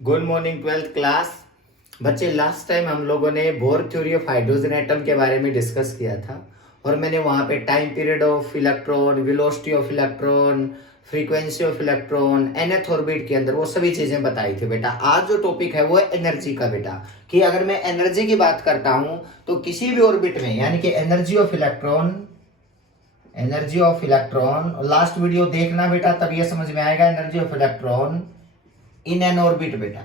Good morning twelfth class. बच्चे, last time हम लोगों ने bore theory of hydrogen atom के बारे में डिस्कस किया था और मैंने वहां पे time period of electron, velocity of electron, frequency of electron, nth orbit के अंदर वो सभी चीजें बताई थी बेटा। आज जो टॉपिक है वो है एनर्जी का बेटा, कि अगर मैं एनर्जी की बात करता हूं तो किसी भी ऑर्बिट में, यानी कि energy of electron, last video देखना बेटा, तब ये समझ में आएगा। Energy of electron in an orbit बेटा,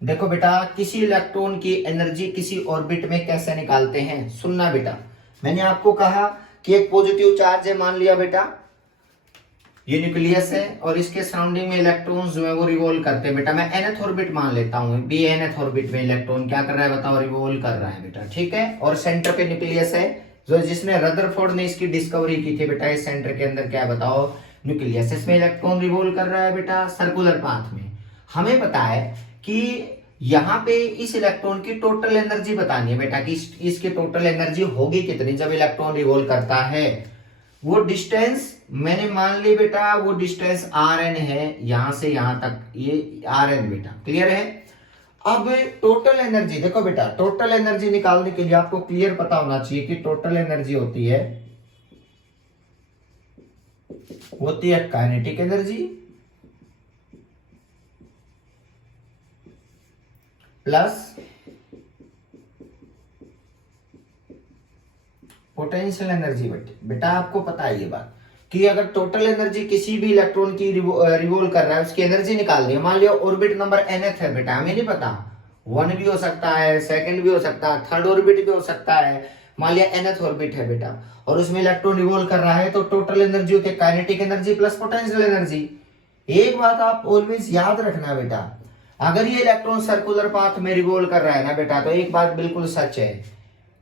देखो बेटा, किसी इलेक्ट्रॉन की एनर्जी किसी ऑर्बिट में कैसे निकालते हैं, सुनना बेटा। मैंने आपको कहा कि एक पॉजिटिव चार्ज है, मान लिया बेटा, ये न्यूक्लियस है और इसके सराउंडिंग में इलेक्ट्रॉन्स जो है वो रिवॉल्व करते हैं बेटा। मैं nth ऑर्बिट मान लेता हूं, बी nth ऑर्बिट में इलेक्ट्रॉन क्या कर रहा है बताओ, रिवॉल्व कर रहा है बेटा, ठीक है। और सेंटर पे न्यूक्लियस है, जो जिसने रदरफोर्ड ने इसकी डिस्कवरी की थी बेटा। इस सेंटर के अंदर क्या बताओ, न्यूक्लियस, इसमें इलेक्ट्रॉन रिवॉल्व कर रहा है बेटा सर्कुलर पाथ में। हमें पता है कि यहाँ पे इस इलेक्ट्रॉन की टोटल एनर्जी बतानी है बेटा, कि इसकी टोटल एनर्जी होगी कितनी जब इलेक्ट्रॉन रिवॉल्व करता है। वो डिस्टेंस मैंने मान ली बेटा, वो डिस्टेंस आर एन है, यहां से यहां तक ये आर एन बेटा, क्लियर है। अब टोटल एनर्जी देखो बेटा, टोटल एनर्जी निकालने के लिए आपको क्लियर पता होना चाहिए कि टोटल एनर्जी होती है kinetic energy plus potential energy. बेटा आपको पता है ये बात कि अगर टोटल एनर्जी किसी भी इलेक्ट्रॉन की रिवॉल्व कर रहा है, उसकी एनर्जी निकालनी है। मान लियो ऑर्बिट नंबर nth है बेटा, हमें नहीं पता, 1 भी हो सकता है, सेकंड भी हो सकता है, थर्ड ऑर्बिट भी हो सकता है। मान लिया nth ऑर्बिट है बेटा और उसमें इलेक्ट्रॉन रिवॉल्व कर रहा है, तो टोटल एनर्जी होती है kinetic energy plus potential energy. एक बात आप ऑलवेज याद रखना बेटा, अगर ये इलेक्ट्रॉन सर्कुलर पाथ में रिवॉल्व कर रहा है ना बेटा, तो एक बात बिल्कुल सच है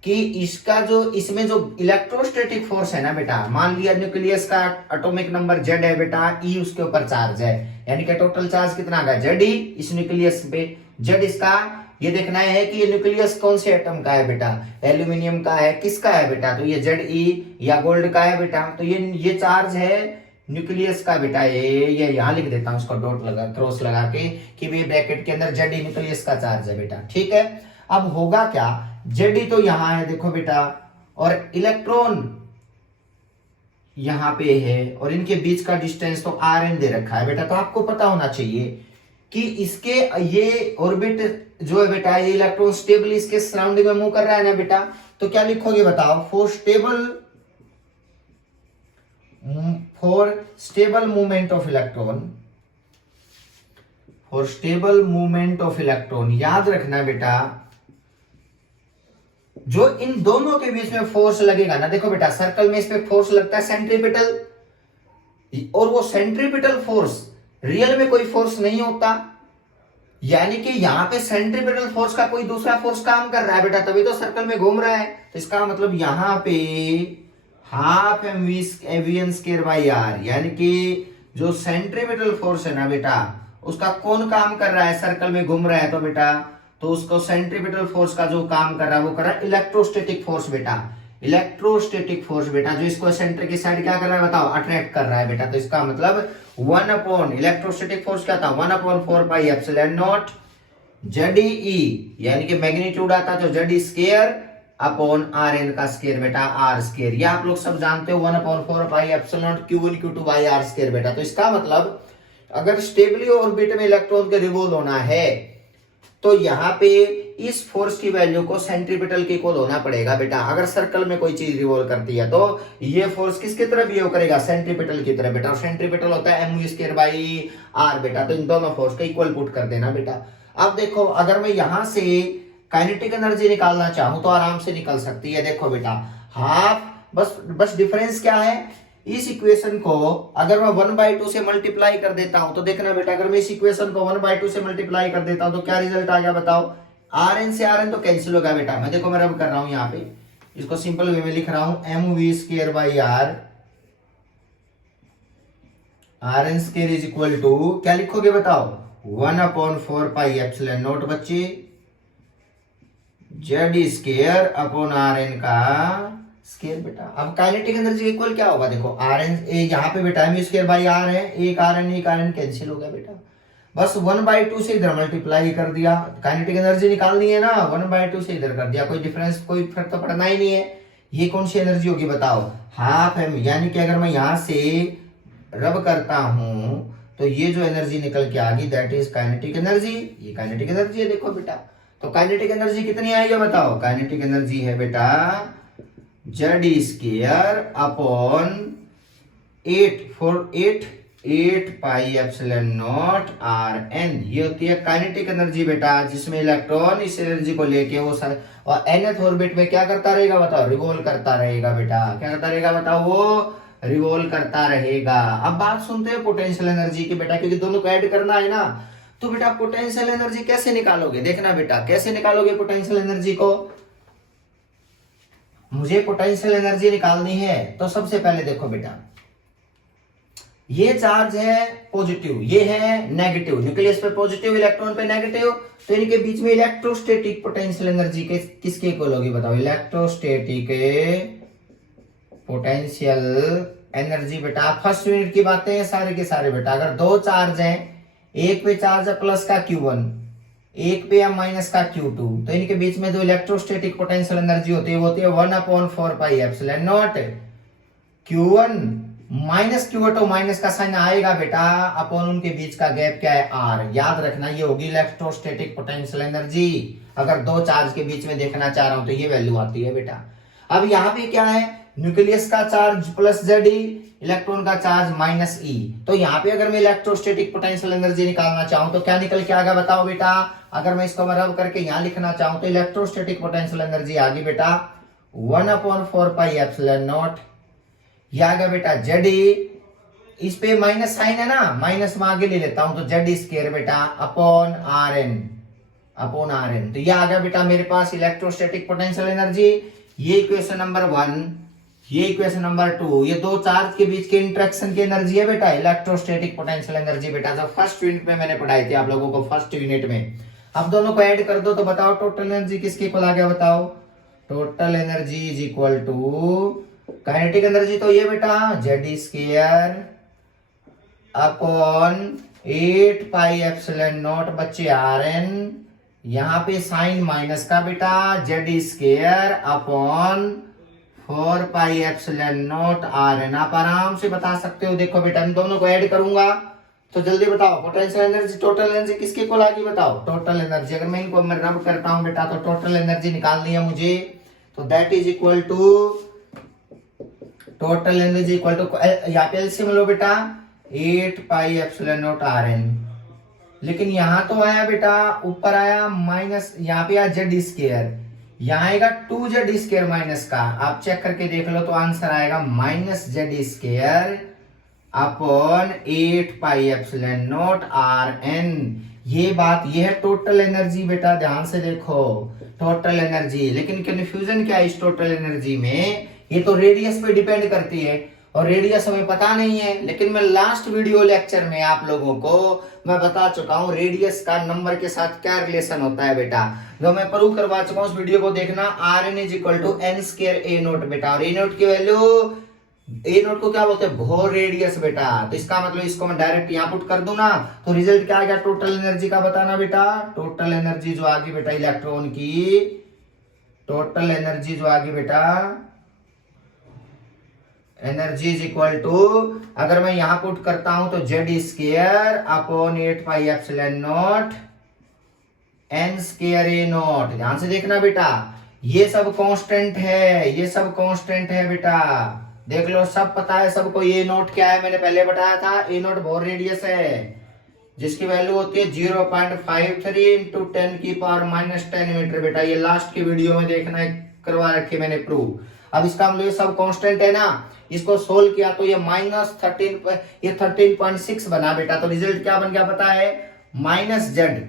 कि इसका जो इसमें जो इलेक्ट्रोस्टैटिक फोर्स है ना बेटा, मान लिया न्यूक्लियस का एटॉमिक नंबर Z है बेटा, E उसके ऊपर चार्ज है, यानी कि टोटल चार्ज कितना आ गया ZE इस न्यूक्लियस पे। Z इसका ये देखना है कि ये न्यूक्लियस कौन से एटम का है बेटा, एल्यूमिनियम का है, किसका है बेटा, तो ये ZE या गोल्ड का है बेटा। तो ये चार्ज है न्यूक्लियस का बेटा, ये यहां लिख देता हूं, उसको डॉट लगा, क्रॉस लगा के, कि ये ब्रैकेट के अंदर ZE न्यूक्लियस का चार्ज है बेटा, ठीक है। अब होगा क्या, ZE तो यहां है देखो बेटा, और इलेक्ट्रॉन यहां पे है, और इनके बीच का डिस्टेंस तो RN दे रखा है बेटा। तो आपको पता होना चाहिए कि इसके ये ऑर्बिट जो है बेटा, ये इलेक्ट्रॉन स्टेबल इसके सराउंडिंग में मूव कर रहा है ना बेटा। तो क्या लिखोगे बताओ, for stable movement of electron, याद रखना बेटा, जो इन दोनों के बीच में फोर्स लगेगा ना, देखो बेटा सर्कल में इस पे फोर्स लगता है सेंट्रीपिटल, और वो सेंट्रीपिटल फोर्स रियल में कोई फोर्स नहीं होता, यानी कि यहां पे सेंट्रीपिटल फोर्स का कोई दूसरा फोर्स काम कर रहा है बेटा, तभी तो सर्कल में घूम रहा है। तो इसका मतलब यहां पे half mv square by r, यानी कि जो सेंट्रीपिटल फोर्स है ना बेटा, उसका कौन काम कर रहा है, सर्कल में घूम रहा है तो बेटा, तो उसको सेंट्रीपिटल फोर्स का जो काम कर रहा है वो कर रहा है इलेक्ट्रोस्टैटिक फोर्स बेटा। इलेक्ट्रोस्टैटिक फोर्स बेटा, जो इसको सेंटर की साइड क्या कर रहा है बताओ, अट्रैक्ट कर रहा है बेटा। तो इसका मतलब 1 अपॉन इलेक्ट्रोस्टैटिक फोर्स क्या था, 1 upon 4 pi epsilon not ZE, यानी कि मैग्नीट्यूड आता जो ZE स्क्वायर अपॉन RN का स्क्वायर बेटा, R स्क्वायर। ये आप लोग सब जानते हो, 1 upon 4 pi epsilon not Q1 Q2 by R square बेटा। तो इसका मतलब अगर स्टेबली ऑर्बिट में इलेक्ट्रॉन के रिवॉल्व होना है, तो यहाँ पे इस फोर्स की वैल्यू को सेंट्रीपिटल के इक्वल होना पड़ेगा बेटा। अगर सर्कल में कोई चीज रिवॉल्व करती है तो ये फोर्स किसकी तरह बिहेव करेगा, सेंट्रीपिटल की तरह बेटा। और सेंट्रीपिटल होता है mv स्क्वायर बाई r बेटा। तो इन दोनों फोर्स को इक्वल पुट कर देना बेटा। अब देखो, अगर मैं यहां से काइनेटिक एनर्जी निकालना चाहूं तो आराम से निकल सकती है। देखो बेटा, हाफ, बस डिफरेंस क्या है, इस इक्वेशन को अगर मैं 1/2 से मल्टीप्लाई कर देता हूं तो देखना बेटा, अगर मैं इस इक्वेशन को 1/2 से मल्टीप्लाई कर देता हूं तो क्या रिजल्ट आ गया बताओ, RN से RN तो कैंसिल होगा बेटा। मैं देखो मैं रब कर रहा हूं यहाँ पे, इसको सिंपल वे में लिख रहा हूं, mv square by r, RN square is equal to क्या लिखोगे बताओ, 1 अपॉन 4 पाई एप्सिलॉन नॉट बच्चे ZE स्क्वायर अपॉन RN का स्क्वायर बेटा। अब काइनेटिक एनर्जी इक्वल क्या होगा, देखो आर एन, यहाँ पे बेटा एम स्क्वायर बाई आर है, एक आर एन कैंसिल हो गया बेटा। बस 1/2 से इधर मल्टीप्लाई कर दिया, काइनेटिक एनर्जी निकालनी है ना, 1/2 से इधर कर दिया, कोई डिफरेंस कोई फर्क तो पड़ना ही नहीं है। ये कौन सी एनर्जी होगी बताओ, हाफ एम, यानी कि अगर मैं यहां से रब करता हूं तो ये जो एनर्जी निकल के आ गई दैट इज काइनेटिक एनर्जी, ये काइनेटिक एनर्जी है देखो बेटा। तो काइनेटिक एनर्जी कितनी आएगी बताओ, काइनेटिक एनर्जी है बेटा Z² upon 8 pi epsilon naught RN, ये होती है काइनेटिक एनर्जी बेटा, जिसमें इलेक्ट्रॉन इस एनर्जी को लेके वो और nth ऑर्बिट में क्या करता रहेगा बताओ, रिवॉल्व करता रहेगा बेटा, क्या करता रहेगा बताओ, वो रिवॉल्व करता रहेगा। अब बात सुनते हैं पोटेंशियल एनर्जी की बेटा, क्योंकि दोनों को ऐड करना है ना। तो बेटा पोटेंशियल एनर्जी कैसे निकालोगे, देखना बेटा कैसे निकालोगे पोटेंशियल एनर्जी को। मुझे पोटेंशियल एनर्जी निकालनी है तो सबसे पहले देखो बेटा, ये चार्ज है पॉजिटिव, ये है नेगेटिव, न्यूक्लियस पे पॉजिटिव, इलेक्ट्रॉन पे नेगेटिव, तो इनके बीच में इलेक्ट्रोस्टैटिक पोटेंशियल एनर्जी के किसके इक्वल होगी बताओ, इलेक्ट्रोस्टैटिक पोटेंशियल एनर्जी बेटा। फर्स्ट यूनिट की बातें हैं सारे के सारे बेटा। अगर दो चार्ज हैं, एक पे चार्ज है प्लस का Q1, एक पे है माइनस का Q2, तो इनके बीच में जो इलेक्ट्रोस्टैटिक पोटेंशियल एनर्जी होती है वो होती है 1/4 पाई epsilon not Q1 minus Q2, minus का साइन आएगा बेटा, अपॉन उनके बीच का गैप क्या है R, याद रखना ये होगी इलेक्ट्रोस्टैटिक पोटेंशियल एनर्जी। अगर दो चार्ज के बीच में देखना चाह रहा हूं तो ये वैल्यू आती है बेटा। अब यहाँ पे क्या है, न्यूक्लियस का चार्ज प्लस Ze, इलेक्ट्रॉन का चार्ज माइनस E, तो यहाँ पे अगर मैं इलेक्ट्रोस्टैटिक पोटेंशियल एनर्जी निकालना चाहूं तो क्या निकल के आएगा बताओ बेटा। अगर मैं इसको रब करके यहाँ लिखना चाहूं तो इलेक्ट्रोस्टैटिक पोटेंशियल एनर्जी आ गई बेटा 1/4 पाई एप्सिलॉन नॉट, ये आ गया बेटा Ze, इस पे माइनस साइन है ना, माइनस में आगे ले लेता हूं तो Z² बेटा अपॉन RN, तो ये आ गया बेटा मेरे पास इलेक्ट्रोस्टैटिक पोटेंशियल एनर्जी। ये इक्वेशन नंबर 1, ये इक्वेशन नंबर 2, ये दो चार्ज के बीच के इंटरेक्शन की एनर्जी है बेटा इलेक्ट्रोस्टैटिक पोटेंशियल एनर्जी बेटा, जो फर्स्ट यूनिट में मैंने पढ़ाई थी आप लोगों को, फर्स्ट यूनिट में। अब दोनों को ऐड कर दो तो बताओ टोटल एनर्जी किसके इक्वल आ गया बताओ, total energy is equal to kinetic energy तो ये बेटा Z² upon 8 pi epsilon naught बच्चे RN, यहाँ पे साइन माइनस का बेटा Z² upon 4 pi epsilon naught RN। आप आराम से बता सकते हो, देखो बेटा इन दोनों को ऐड करूंगा तो जल्दी बताओ पोटेंशियल एनर्जी टोटल एनर्जी किसके इक्वल आ गई बताओ, टोटल एनर्जी। अगर मैं इनको रब करता हूं बेटा तो टोटल एनर्जी निकालनी है मुझे, तो that is equal to total energy equal to, यहाँ पे एलसीएम लो बेटा 8 पाई एप्सिलॉन नॉट RN, लेकिन यहां तो आया बेटा ऊपर आया माइनस, यहाँ पे आया Z², यहाँ आएगा 2Z² माइनस का, आप चेक करके देख लो तो आंसर आएगा minus Z² upon 8 pi epsilon naught RN। ये बात, ये है टोटल एनर्जी बेटा, ध्यान से देखो टोटल एनर्जी। लेकिन कंफ्यूजन क्या है इस टोटल एनर्जी में, ये तो रेडियस पे डिपेंड करती है और रेडियस हमें पता नहीं है, लेकिन मैं लास्ट वीडियो लेक्चर में आप लोगों को मैं बता चुका हूं रेडियस का नंबर के साथ क्या रिलेशन होता है बेटा, जो मैं प्रूव करवा चुका हूं उस वीडियो को देखना। RN is equal to n² A0 बेटा, और A0 की वैल्यू, A0 को क्या बोलते हैं भोर रेडियस बेटा, तो इसका मतलब इसको मैं डायरेक्ट यहाँ पुट कर दूं ना तो रिजल्ट क्या आ गया टोटल एनर्जी का बताना बेटा। टोटल एनर्जी जो आ गई बेटा इलेक्ट्रॉन की, टोटल एनर्जी जो आ गई बेटा एनर्जी इज इक्वल टू, अगर मैं यहां पुट करता हूं तो Z² upon 8 pi epsilon not n² A0। ध्यान से देखना बेटा, ये सब कांस्टेंट है, ये सब कांस्टेंट है बेटा, देख लो सब पता है सबको। A0 क्या है मैंने पहले बताया था, A0 बोर रेडियस है जिसकी वैल्यू होती है 0.53 इंटू 10⁻⁻10 मीटर बेटा, ये लास्ट की वीडियो में देखना है, करवा रखी मैंने प्रूव। अब इसका मतलब ये सब कांस्टेंट है ना, इसको सोल्व किया तो ये -13.6 बना बेटा, तो रिजल्ट क्या बन गया पता है -Z।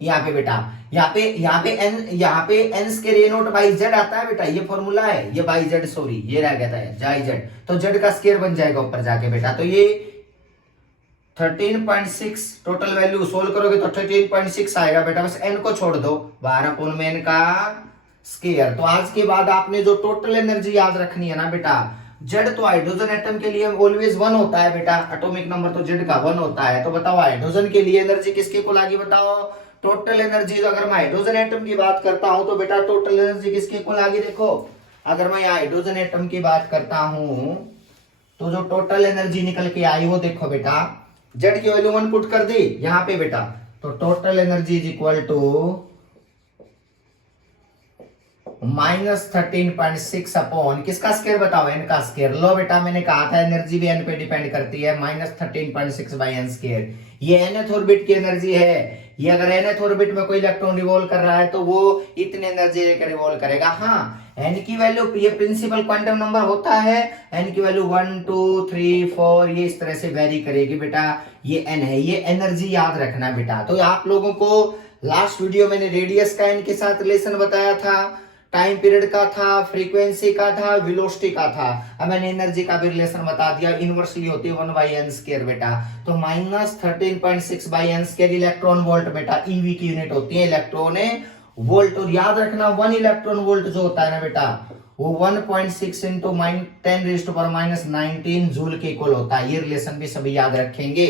यहाँ पे बेटा, यहाँ पे n² A0 बाई Z आता है बेटा, ये फॉर्मूला है, ये बाई Z सॉरी ये रह गया था जाई Z, तो Z का स्क्वायर बन जाएगा ऊपर जाके बेटा, तो ये 13.6 टोटल वैल्यू सोल्व करोगे तो 13.6 आएगा बेटा, बस n को छोड़ दो 12/n का स्क्वायर। तो आज के बाद आपने जो टोटल एनर्जी याद रखनी है ना बेटा, जेड तो हाइड्रोजन एटम के लिए ऑलवेज 1 होता है बेटा, एटॉमिक नंबर तो जेड का 1 होता है। तो बताओ हाइड्रोजन के लिए एनर्जी किसके को लागी बताओ, टोटल एनर्जी। तो अगर मैं हाइड्रोजन एटम की बात करता हूं तो बेटा टोटल एनर्जी किसके को लागी, देखो अगर मैं हाइड्रोजन एटम की बात करता हूं तो जो टोटल एनर्जी निकल के आई वो देखो बेटा, जेड की वैल्यू 1 पुट कर दी यहां पे बेटा, तो total energy is equal to -13.6 upon किसका स्क्वायर बताओ, एन का स्क्वायर। लो बेटा मैंने कहा था एनर्जी भी एन पे डिपेंड करती है, -13.6 बाई एन स्क्वायर। ये nth ऑर्बिट की एनर्जी है, ये अगर nth ऑर्बिट में कोई इलेक्ट्रॉन रिवॉल्व कर रहा है तो वो इतनी एनर्जी लेकर रिवॉल्व करेगा। हाँ एन की वैल्यू, ये प्रिंसिपल क्वांटम नंबर होता है, एन की वैल्यू 1 2 3 4 ये इस तरह से वेरी करेगी बेटा, ये एन है, ये एनर्जी याद रखना बेटा। तो आप लोगों को लास्ट वीडियो मैंने रेडियस का एन के साथ रिलेशन बताया था, टाइम पीरियड का था, फ्रीक्वेंसी का था, वेलोसिटी का था। अब मैंने एनर्जी का भी रिलेशन बता दिया, इनवर्सली होती है 1 बाई एन स्क्वायर बेटा। तो -13.6 by n square electron volt बेटा, ईवी की यूनिट होती है इलेक्ट्रॉन वोल्ट। और याद रखना 1 इलेक्ट्रॉन वोल्ट जो होता है ना बेटा वो 1.6 इंटू 10⁻⁻19 जूल के इक्वल होता है। ये रिलेशन भी सभी याद रखेंगे।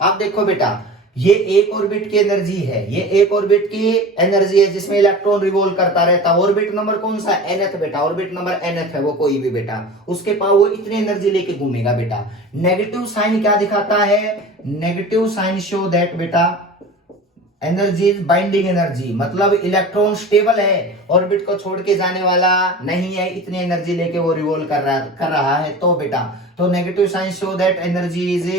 अब देखो बेटा ये एक ऑर्बिट की एनर्जी है, ये एक ऑर्बिट की एनर्जी है जिसमें इलेक्ट्रॉन रिवॉल्व करता रहता है। ऑर्बिट नंबर कौन सा, nth बेटा, ऑर्बिट नंबर nth है वो कोई भी बेटा, उसके पास वो इतनी एनर्जी लेके घूमेगा बेटा। नेगेटिव साइन क्या दिखाता है, नेगेटिव साइन शो दैट बेटा एनर्जी इज बाइंडिंग एनर्जी, मतलब इलेक्ट्रॉन स्टेबल है, ऑर्बिट को छोड़ के जाने वाला नहीं है, इतनी एनर्जी लेके वो रिवॉल्व कर रहा है। तो बेटा तो negative sign show that energy is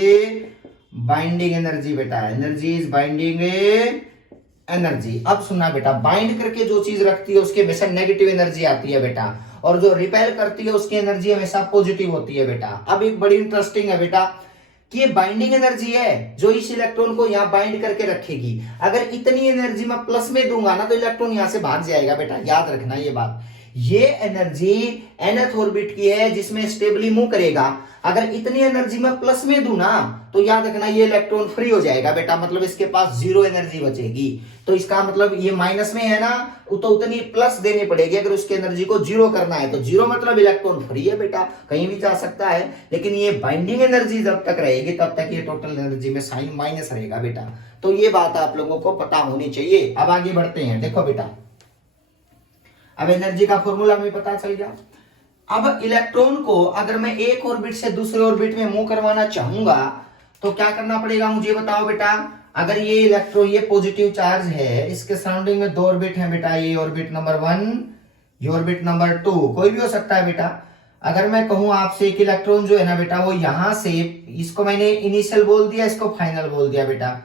binding energy बेटा, एनर्जी इज बाइंडिंग एनर्जी। अब सुनना बेटा, बाइंड करके जो चीज रखती है उसके हमेशा नेगेटिव एनर्जी आती है बेटा, और जो रिपेल करती है उसकी एनर्जी हमेशा पॉजिटिव होती है बेटा। अब एक बड़ी इंटरेस्टिंग है बेटा कि ये बाइंडिंग एनर्जी है जो इस इलेक्ट्रॉन को यहाँ बाइंड करके रखेगी। अगर इतनी एनर्जी मैं प्लस में दूंगा ना तो इलेक्ट्रॉन यहां से भाग जाएगा बेटा, याद रखना ये बात। ये एनर्जी nth ऑर्बिट की है जिसमें स्टेबली मूव करेगा। अगर इतनी एनर्जी मैं प्लस में दूं ना तो याद रखना ये इलेक्ट्रॉन फ्री हो जाएगा बेटा, मतलब इसके पास 0 एनर्जी बचेगी। तो इसका मतलब ये माइनस में है ना तो उतनी प्लस देनी पड़ेगी अगर उसकी एनर्जी को 0 करना है। तो 0 मतलब इलेक्ट्रॉन फ्री है बेटा, कहीं भी जा सकता है। लेकिन ये बाइंडिंग एनर्जी जब तक रहेगी तब तक ये टोटल एनर्जी में साइन माइनस रहेगा बेटा। तो ये बात आप लोगों को पता होनी चाहिए। अब आगे बढ़ते हैं, देखो बेटा अब एनर्जी का फॉर्मूला में पता चल गया। अब इलेक्ट्रॉन को अगर मैं एक ऑर्बिट से दूसरे ऑर्बिट में मूव करवाना चाहूंगा तो क्या करना पड़ेगा मुझे बताओ बेटा। अगर ये इलेक्ट्रॉन ये पॉजिटिव चार्ज है, इसके सराउंडिंग में 2 ऑर्बिट है बेटा, ये ऑर्बिट नंबर 1 ये ऑर्बिट नंबर 2 कोई भी हो सकता है बेटा। अगर मैं कहूं आपसे एक इलेक्ट्रॉन जो है ना बेटा वो यहां से, इसको मैंने इनिशियल बोल दिया, इसको फाइनल बोल दिया बेटा।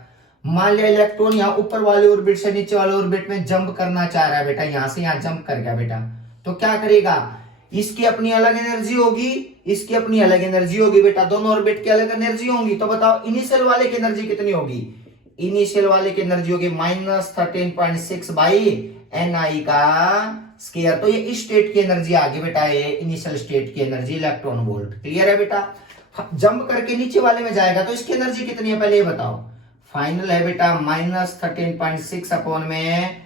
मान लिया इलेक्ट्रॉन यहाँ ऊपर वाले ऑर्बिट से नीचे वाले ऑर्बिट में जंप करना चाह रहा है बेटा, यहां से यहां जंप कर गया बेटा, तो क्या करेगा, इसकी अपनी अलग एनर्जी होगी, इसकी अपनी अलग एनर्जी होगी बेटा, दोनों ऑर्बिट की अलग एनर्जी होंगी। तो बताओ इनिशियल वाले की एनर्जी कितनी होगी, इनिशियल वाले की एनर्जी होगी -13.6 बाई Ni का स्क्वायर। तो ये इस स्टेट की एनर्जी आ गई बेटा, ये इनिशियल स्टेट की एनर्जी इलेक्ट्रॉन वोल्ट। क्लियर है बेटा। जंप करके नीचे वाले में जाएगा तो इसकी एनर्जी कितनी है पहले ये बताओ। फाइनल है बेटा -13.6 अपॉन में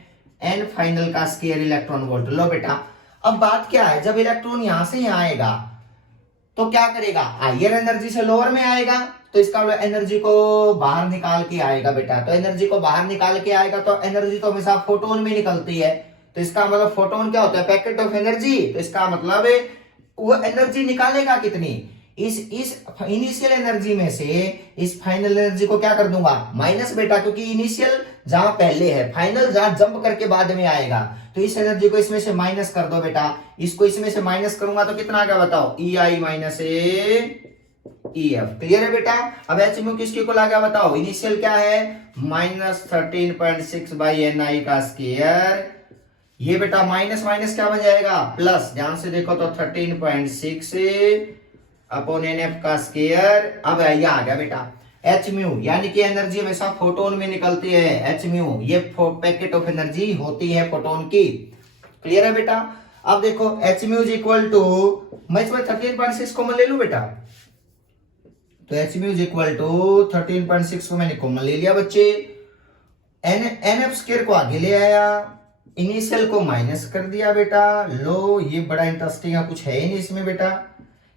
n फाइनल का स्क्वायर इलेक्ट्रॉन वोल्ट। लो बेटा अब बात क्या है, जब इलेक्ट्रॉन यहां से यहां आएगा तो क्या करेगा, हायर एनर्जी से लोअर में आएगा, तो इसका मतलब एनर्जी को बाहर निकाल के आएगा बेटा। तो एनर्जी को बाहर निकाल के आएगा तो एनर्जी तो हमेशा फोटोन में निकलती है, तो इसका मतलब फोटोन क्या होता है, पैकेट ऑफ एनर्जी। तो इसका मतलब वो एनर्जी निकालेगा कितनी, इस इनिशियल एनर्जी में से इस फाइनल एनर्जी को क्या कर दूंगा माइनस बेटा, क्योंकि इनिशियल जहां पहले है, फाइनल जहां जंप करके बाद में आएगा। तो इस एनर्जी को इसमें से माइनस कर दो बेटा, इसको इसमें से माइनस करूंगा तो कितना आएगा बताओ, EI माइनस EF। क्लियर है बेटा। अब एच म्यू किसके को लगा बताओ, इनिशियल क्या है -13.6 बाई Ni का स्क्वायर, ये बेटा माइनस माइनस क्या बन जाएगा प्लस, ध्यान से देखो तो 13.6 अपॉन NF का स्क्वायर। अब ये आ गया बेटा एच म्यू, यानी कि एनर्जी हमेशा फोटोन में निकलती है, एच म्यू ये पैकेट ऑफ एनर्जी होती है फोटोन की। क्लियर है बेटा। अब देखो h mu is equal to, मैं इसमें 13.6 कॉमन ले लूं बेटा, तो h mu is equal to 13.6 को मैंने कॉमन ले लिया बच्चे, NF स्क्वायर को आगे ले आया, इनिशियल को माइनस कर दिया बेटा। लो ये बड़ा इंटरेस्टिंग है, कुछ है ही नहीं इसमें बेटा,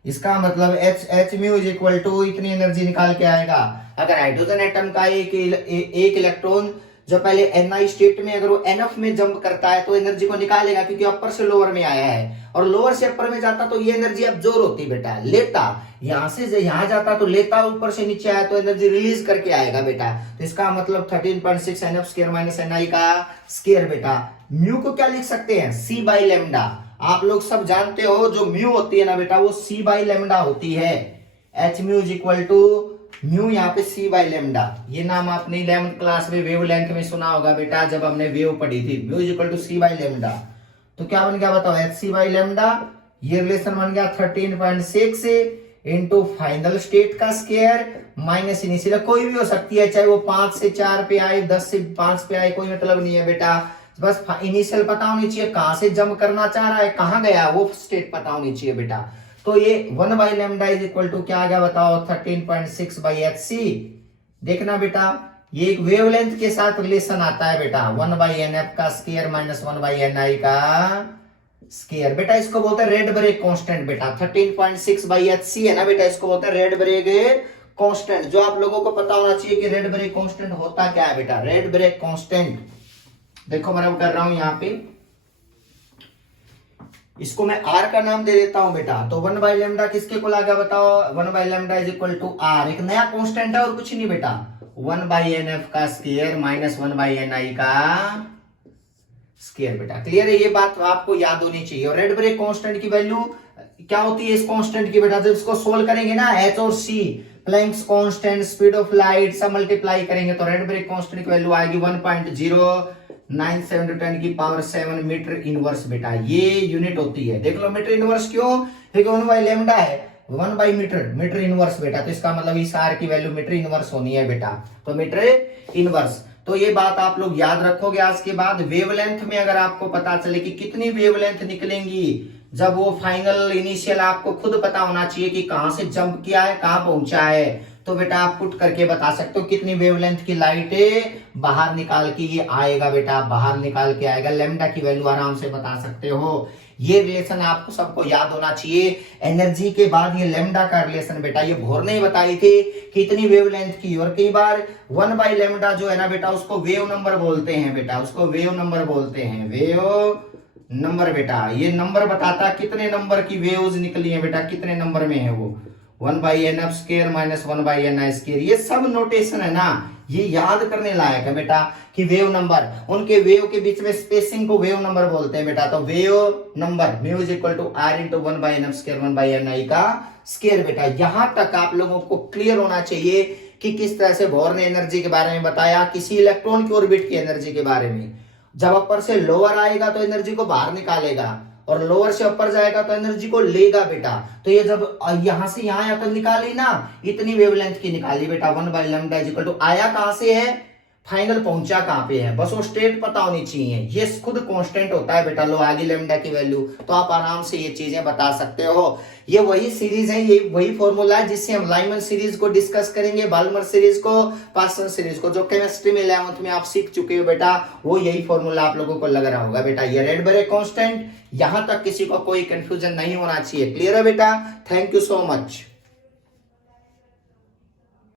इसका मतलब h mu is equal to इतनी एनर्जी निकाल के आएगा। अगर हाइड्रोजन एटम का एक इलेक्ट्रॉन जो पहले एनआई स्टेट में अगर वो एनएफ में जंप करता है तो एनर्जी को निकालेगा, क्योंकि अपर से लोअर में आया है, और लोअर से अपर में जाता तो ये एनर्जी अब्जॉर्ब होती बेटा, लेता यहां से यहां जाता तो लेता, ऊपर से नीचे आया तो एनर्जी रिलीज करके आएगा बेटा। तो इसका मतलब 13.6 NF स्क्वायर माइनस NI का स्क्वायर बेटा। म्यू को क्या लिख सकते हैं, सी बाई लेमडा। आप लोग सब जानते हो जो म्यू होती है ना बेटा वो सी बाई लेमडा होती है। H mu is equal to mu यहाँ पे सी बाई लेमडा। ये नाम आपने 11th क्लास में वेव लेंथ में सुना होगा बेटा, जब हमने वेव पढ़ी थी। Mu is equal to c by lambda. तो क्या बन गया बताओ, एच सी बाई लेमडा। ये रिलेशन बन गया 13.6 इंटू फाइनल स्टेट का स्क्वायर माइनस इनिशियल, कोई भी हो सकती है, चाहे वो 5 से 4 पे आए, 10 से 5 पे आए, कोई मतलब नहीं है बेटा। बस इनिशियल पता होनी चाहिए, कहां से जंप करना चाह रहा है, कहां गया वो स्टेट पता होनी चाहिए बेटा। तो ये 1 by lambda is equal to क्या आ गया बताओ, 13.6 बाई एच सी। देखना बेटा ये एक वेवलेंथ के साथ रिलेशन आता है बेटा, 1 बाई एन एफ का square minus 1 by n i का स्क्वायर। बेटा इसको बोलते हैं रेड ब्रेक कांस्टेंट बेटा। 13.6 बाई एच सी है ना बेटा, इसको बोलते हैं रेड ब्रेक कांस्टेंट। जो आप लोगों को पता होना चाहिए कि रेड ब्रेक कांस्टेंट होता क्या है बेटा। रेड ब्रेक कांस्टेंट देखो मैं कर रहा हूं यहां पे, इसको मैं आर का नाम दे देता हूं बेटा। तो 1 बाई लेमडा किसके को गया बताओ, 1 by lambda is equal to r, एक नया कांस्टेंट है और कुछ नहीं बेटा। 1 बाई एन एफ का square minus 1 by n i का स्क्वायर बेटा। क्लियर है, ये बात आपको याद होनी चाहिए। और रेड ब्रेक कांस्टेंट की वैल्यू क्या होती है इस कांस्टेंट की बेटा, जब इसको सोल्व करेंगे ना, एच और c, Planck's constant, speed of light सब मल्टीप्लाई करेंगे तो रेड ब्रेक कांस्टेंट की वैल्यू आएगी 1.097 10 की पावर 7 मीटर इनवर्स बेटा। ये यूनिट होती है, देख लो मीटर इनवर्स क्यों, क्योंकि 1 बाई लेमडा है, 1 बाई मीटर इनवर्स बेटा। तो इसका मतलब इस आर की वैल्यू मीटर इनवर्स होनी है बेटा, तो मीटर इनवर्स। तो ये बात आप लोग याद रखोगे आज के बाद। वेवलेंथ में अगर आपको पता चले कि कितनी वेवलेंथ निकलेंगी, जब वो फाइनल इनिशियल आपको खुद पता होना चाहिए कि कहां से जंप किया है, कहां पहुंचा है, तो बेटा आप पुट करके बता सकते हो कितनी वेवलेंथ की लाइट बाहर निकाल के ये आएगा बेटा, बाहर निकाल के आएगा। लेमडा की वैल्यू आराम से बता सकते हो। ये रिलेशन आपको सबको याद होना चाहिए। एनर्जी के बाद ये लेमडा का रिलेशन बेटा, ये भोर ने ही बताई थी कितनी वेवलेंथ की। और कई बार 1 बाई लेमडा जो है ना बेटा, उसको वेव नंबर बोलते हैं बेटा, उसको वेव नंबर बोलते हैं, वेव नंबर बेटा। ये नंबर बताता कितने नंबर की वेव्स निकली है बेटा, कितने नंबर में है वो। 1 by n f square minus 1 by n i square, ये सब नोटेशन है ना, ये याद करने लायक है बेटा कि वेव नंबर, उनके वेव के बीच में स्पेसिंग को वेव नंबर बोलते हैं बेटा। तो wave number mu is equal to R into 1 by n f square 1 by n i का स्क्वायर बेटा। यहां तक आप लोगों को क्लियर होना चाहिए कि किस तरह से बोर ने एनर्जी के बारे में बताया, किसी इलेक्ट्रॉन की ऑर्बिट की एनर्जी के बारे में। जब अपर से लोअर आएगा तो एनर्जी को बाहर निकालेगा, और लोअर से ऊपर जाएगा तो एनर्जी को लेगा बेटा। तो ये जब यहां से यहां आया तो निकाली ना, इतनी वेवलेंथ की निकाली बेटा। 1 by lambda is equal to आया कहां से है, फाइनल पहुंचा कहां पे है, बस वो स्टेट पता होनी चाहिए। ये खुद कांस्टेंट होता है बेटा, लो आगे लेमडा की वैल्यू, तो आप आराम से ये चीजें बता सकते हो। ये वही सीरीज है, ये वही फॉर्मूला है जिससे हम लाइमन सीरीज को डिस्कस करेंगे, बाल्मर सीरीज को, पास्सन सीरीज को, जो केमिस्ट्री में 11th में आप सीख चुके हो बेटा। वो यही फॉर्मूला आप लोगों को लग रहा होगा बेटा। ये रेड ब्रेक कांस्टेंट, यहां तक किसी को कोई कंफ्यूजन नहीं होना चाहिए। क्लियर है बेटा, थैंक यू सो मच।